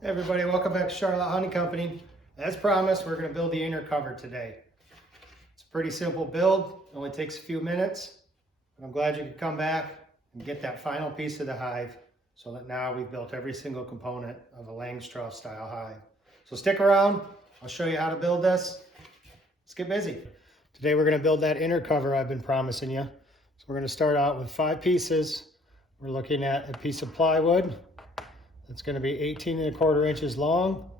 Hey everybody, welcome back to Charlotte Honey Company. As promised, we're going to build the inner cover today. It's a pretty simple build, it only takes a few minutes, but I'm glad you could come back and get that final piece of the hive so that now we've built every single component of a Langstroth style hive. So stick around, I'll show you how to build this. Let's get busy. Today we're going to build that inner cover I've been promising you. So we're going to start out with 5 pieces. We're looking at a piece of plywood. It's going to be 18¼ inches long,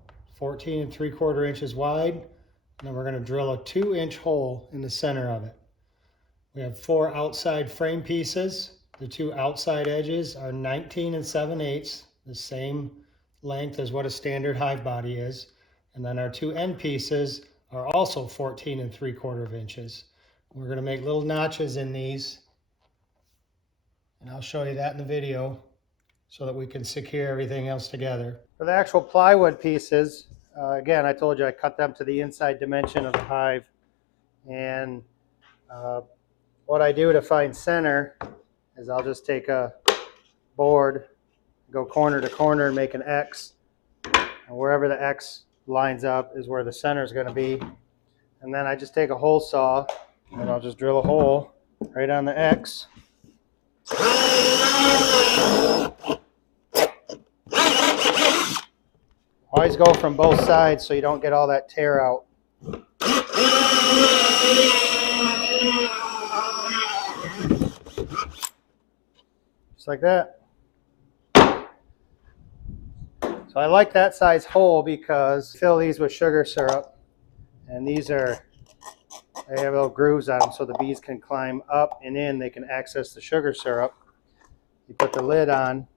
14¾ inches wide, and then we're going to drill a 2-inch hole in the center of it. We have 4 outside frame pieces. The 2 outside edges are 19 7/8, the same length as what a standard hive body is. And then our 2 end pieces are also 14¾ inches. We're going to make little notches in these, and I'll show you that in the video, so that we can secure everything else together. For the actual plywood pieces, again, I told you I cut them to the inside dimension of the hive. And what I do to find center is I'll just take a board, go corner to corner and make an X. And wherever the X lines up is where the center is going to be. And then I just take a hole saw and I'll just drill a hole right on the X. Always go from both sides so you don't get all that tear out. Just like that. So I like that size hole because fill these with sugar syrup, and these they have little grooves on them so the bees can climb up and in. They can access the sugar syrup. You put the lid on,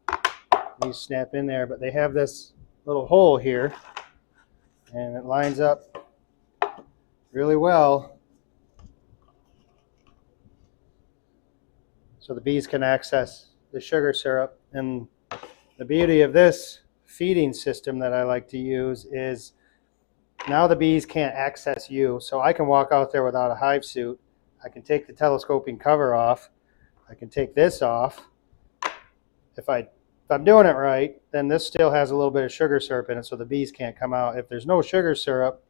these snap in there, but they have this little hole here, and it lines up really well so the bees can access the sugar syrup. And the beauty of this feeding system that I like to use is now the bees can't access you, so I can walk out there without a hive suit. I can take the telescoping cover off, I can take this off. If I'm doing it right, then this still has a little bit of sugar syrup in it, so the bees can't come out. If there's no sugar syrup,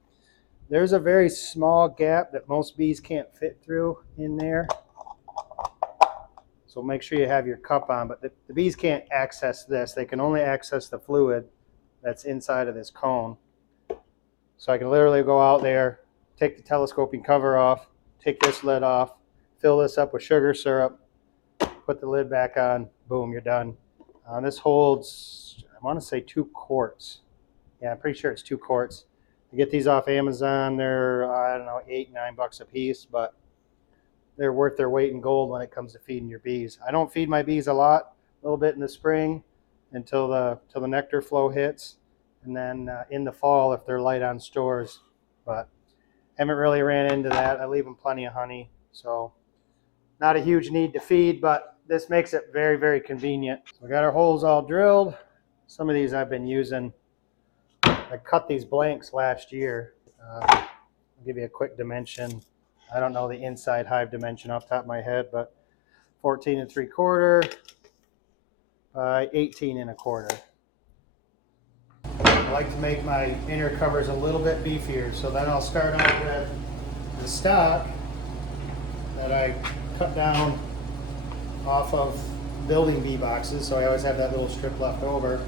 there's a very small gap that most bees can't fit through in there. So make sure you have your cup on, but the bees can't access this. They can only access the fluid that's inside of this cone. So I can literally go out there, take the telescoping cover off, take this lid off, fill this up with sugar syrup, put the lid back on, boom, you're done. This holds, I want to say 2 quarts. Yeah, I'm pretty sure it's 2 quarts. You get these off Amazon. They're, I don't know, $8, $9 a piece, but they're worth their weight in gold when it comes to feeding your bees. I don't feed my bees a lot, a little bit in the spring until the nectar flow hits, and then in the fall if they're light on stores. But haven't really ran into that. I leave them plenty of honey, so not a huge need to feed, but this makes it very, very convenient. So we got our holes all drilled. Some of these I've been using. I cut these blanks last year. I'll give you a quick dimension. I don't know the inside hive dimension off the top of my head, but 14¾ by 18¼ I like to make my inner covers a little bit beefier, so then I'll start out with the stock that I cut down off of building bee boxes, so I always have that little strip left over,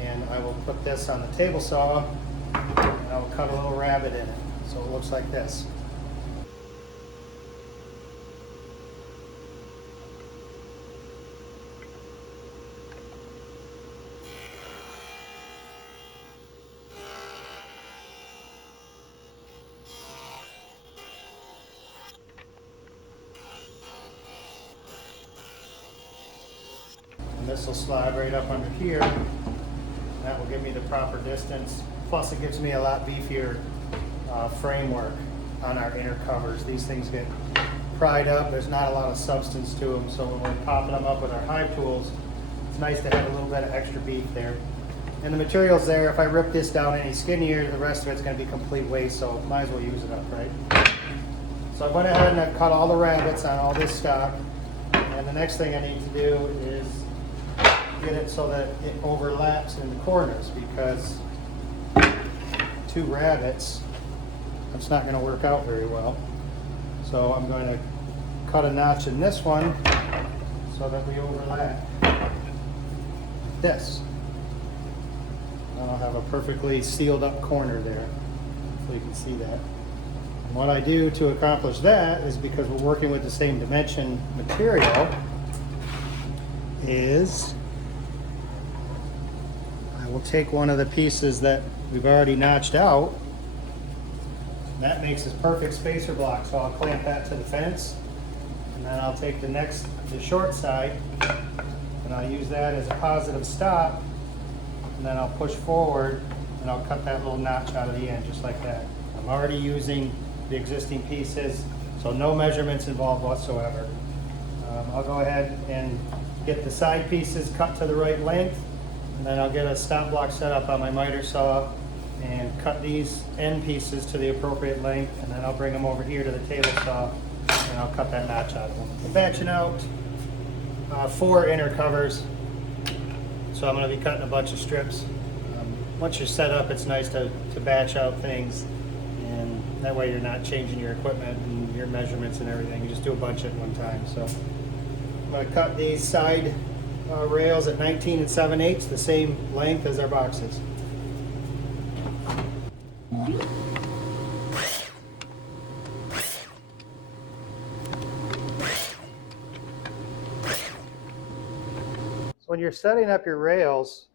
and I will put this on the table saw and I will cut a little rabbet in it so it looks like this. And this will slide right up under here. That will give me the proper distance. Plus it gives me a lot beefier framework on our inner covers. These things get pried up. There's not a lot of substance to them. So when we're popping them up with our hive tools, it's nice to have a little bit of extra beef there. And the material's there. If I rip this down any skinnier, the rest of it's going to be complete waste. So might as well use it up, right? So I went ahead and I've cut all the rabbets on all this stock. And the next thing I need to do is get it so that it overlaps in the corners, because 2 rabbets, that's not going to work out very well. So I'm going to cut a notch in this one so that we overlap this. And I'll have a perfectly sealed up corner there. Hopefully you can see that. And what I do to accomplish that is, because we're working with the same dimension material, is I will take one of the pieces that we've already notched out. That makes this perfect spacer block, so I'll clamp that to the fence, and then I'll take the short side, and I'll use that as a positive stop, and then I'll push forward and I'll cut that little notch out of the end just like that. I'm already using the existing pieces, so no measurements involved whatsoever. I'll go ahead and get the side pieces cut to the right length, and then I'll get a stop block set up on my miter saw and cut these end pieces to the appropriate length, and then I'll bring them over here to the table saw and I'll cut that notch out of them. I'm batching out 4 inner covers, so I'm going to be cutting a bunch of strips. Once you're set up, it's nice to batch out things, and that way you're not changing your equipment and your measurements and everything. You just do a bunch at one time. So I'm going to cut these side rails at 19 7/8, the same length as our boxes. When you're setting up your rails,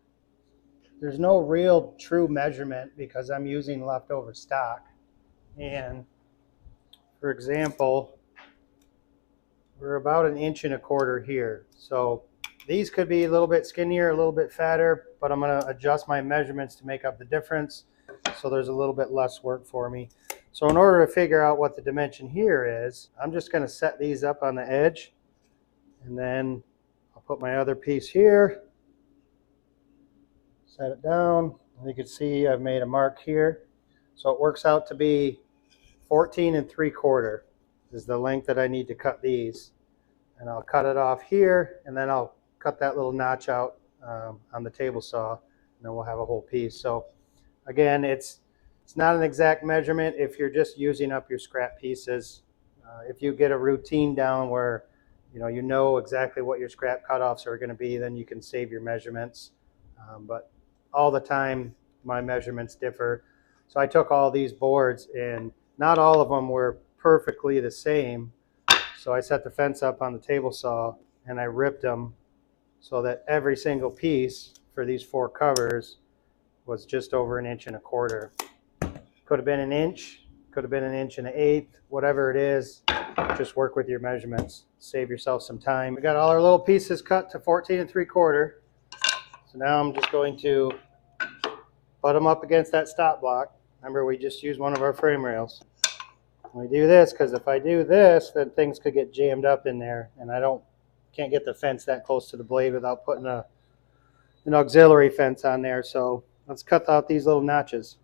there's no real true measurement because I'm using leftover stock. And for example, we're about 1.25 inches here. So these could be a little bit skinnier, a little bit fatter, but I'm going to adjust my measurements to make up the difference. So there's a little bit less work for me. So in order to figure out what the dimension here is, I'm just going to set these up on the edge, and then I'll put my other piece here, set it down. You can see I've made a mark here. So it works out to be 14 3/4 is the length that I need to cut these. And I'll cut it off here, and then I'll cut that little notch out on the table saw, and then we'll have a whole piece. So again, it's not an exact measurement if you're just using up your scrap pieces. If you get a routine down where you know exactly what your scrap cutoffs are going to be, then you can save your measurements. But all the time, my measurements differ. So I took all these boards, and not all of them were perfectly the same. So I set the fence up on the table saw, and I ripped them so that every single piece for these 4 covers was just over 1.25 inches. Could have been 1 inch, could have been 1 1/8 inches, whatever it is. Just work with your measurements. Save yourself some time. We got all our little pieces cut to 14 3/4. So now I'm just going to butt them up against that stop block. Remember, we just used one of our frame rails. We do this because if I do this, then things could get jammed up in there, and can't get the fence that close to the blade without putting an auxiliary fence on there. So let's cut out these little notches.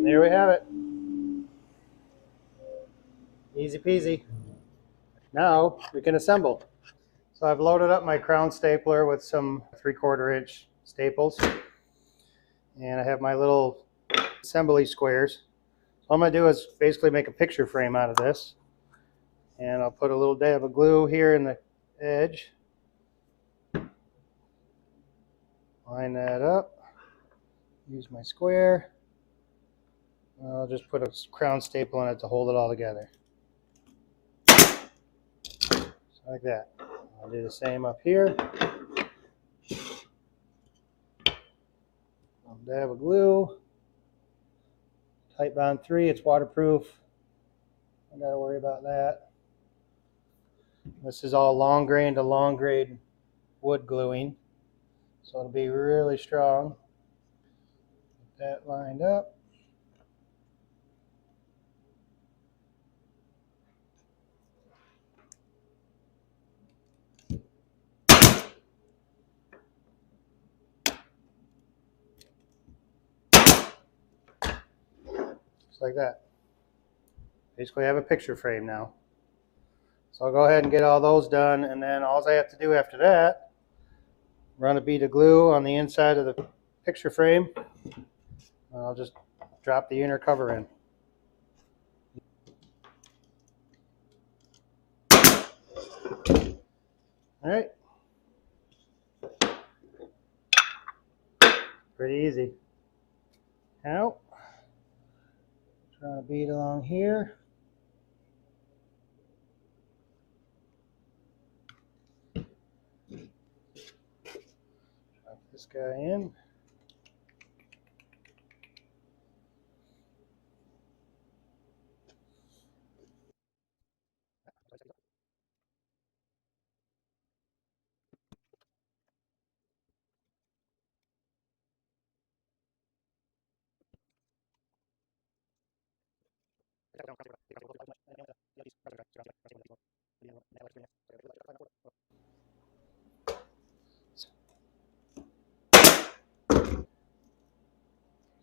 There we have it. Easy peasy. Now we can assemble. So I've loaded up my crown stapler with some 3/4 inch staples, and I have my little assembly squares. So all I'm going to do is basically make a picture frame out of this, and I'll put a little dab of glue here in the edge, line that up, use my square. I'll just put a crown staple in it to hold it all together. Just like that. I'll do the same up here. I'll dab of glue. Tight bond 3, it's waterproof. I gotta worry about that. This is all long grain to long grade wood gluing, so it'll be really strong. Get that lined up. just like that. Basically, I have a picture frame now. So I'll go ahead and get all those done, and then all I have to do after that, run a bead of glue on the inside of the picture frame, and I'll just drop the inner cover in. All right. Pretty easy. Now, draw a bead along here. Drop this guy in.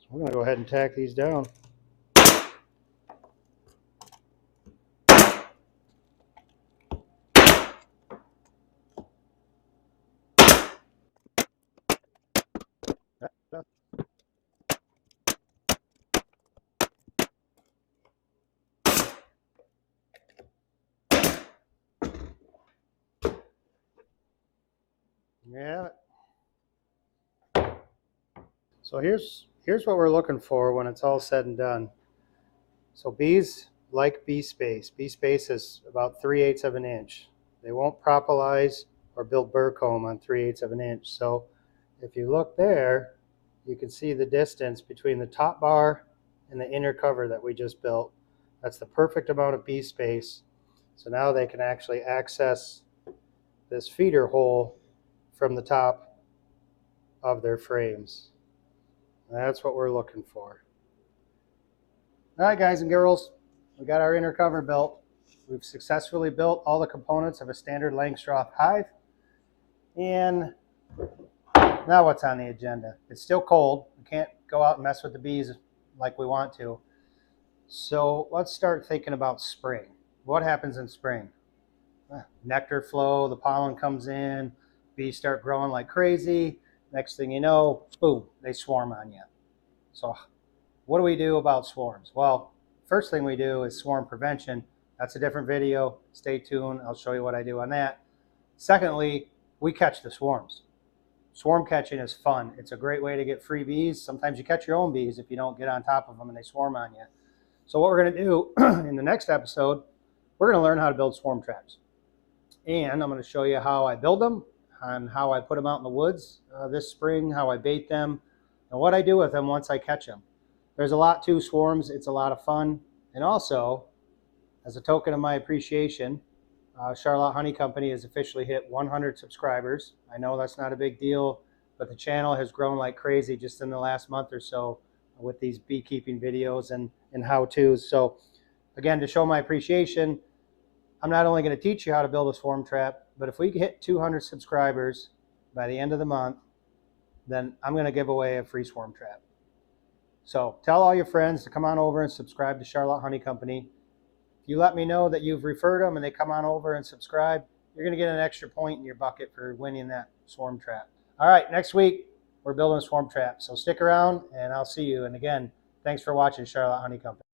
So I'm going to go ahead and tack these down. Yeah. So here's what we're looking for when it's all said and done. So bees like bee space. Bee space is about 3/8 of an inch. They won't propolize or build burr comb on 3/8 of an inch. So if you look there, you can see the distance between the top bar and the inner cover that we just built. That's the perfect amount of bee space. So now they can actually access this feeder hole from the top of their frames. That's what we're looking for. All right, guys and girls, we got our inner cover built. We've successfully built all the components of a standard Langstroth hive. And now what's on the agenda? It's still cold. We can't go out and mess with the bees like we want to. So let's start thinking about spring. What happens in spring? Nectar flow, the pollen comes in, bees start growing like crazy. Next thing you know, boom, they swarm on you. So what do we do about swarms? Well, first thing we do is swarm prevention. That's a different video. Stay tuned. I'll show you what I do on that. Secondly, we catch the swarms. Swarm catching is fun. It's a great way to get free bees. Sometimes you catch your own bees if you don't get on top of them and they swarm on you. So what we're going to do in the next episode, we're going to learn how to build swarm traps. And I'm going to show you how I build them and how I put them out in the woods this spring, how I bait them, and what I do with them once I catch them. There's a lot to swarms. It's a lot of fun. And also, as a token of my appreciation, Charlotte Honey Company has officially hit 100 subscribers. I know that's not a big deal, but the channel has grown like crazy just in the last month or so with these beekeeping videos and how-tos. So again, to show my appreciation, I'm not only going to teach you how to build a swarm trap, but if we hit 200 subscribers by the end of the month, then I'm going to give away a free swarm trap. So tell all your friends to come on over and subscribe to Charlotte Honey Company. If you let me know that you've referred them and they come on over and subscribe, you're going to get an extra point in your bucket for winning that swarm trap. All right, next week, we're building a swarm trap. So stick around and I'll see you. And again, thanks for watching Charlotte Honey Company.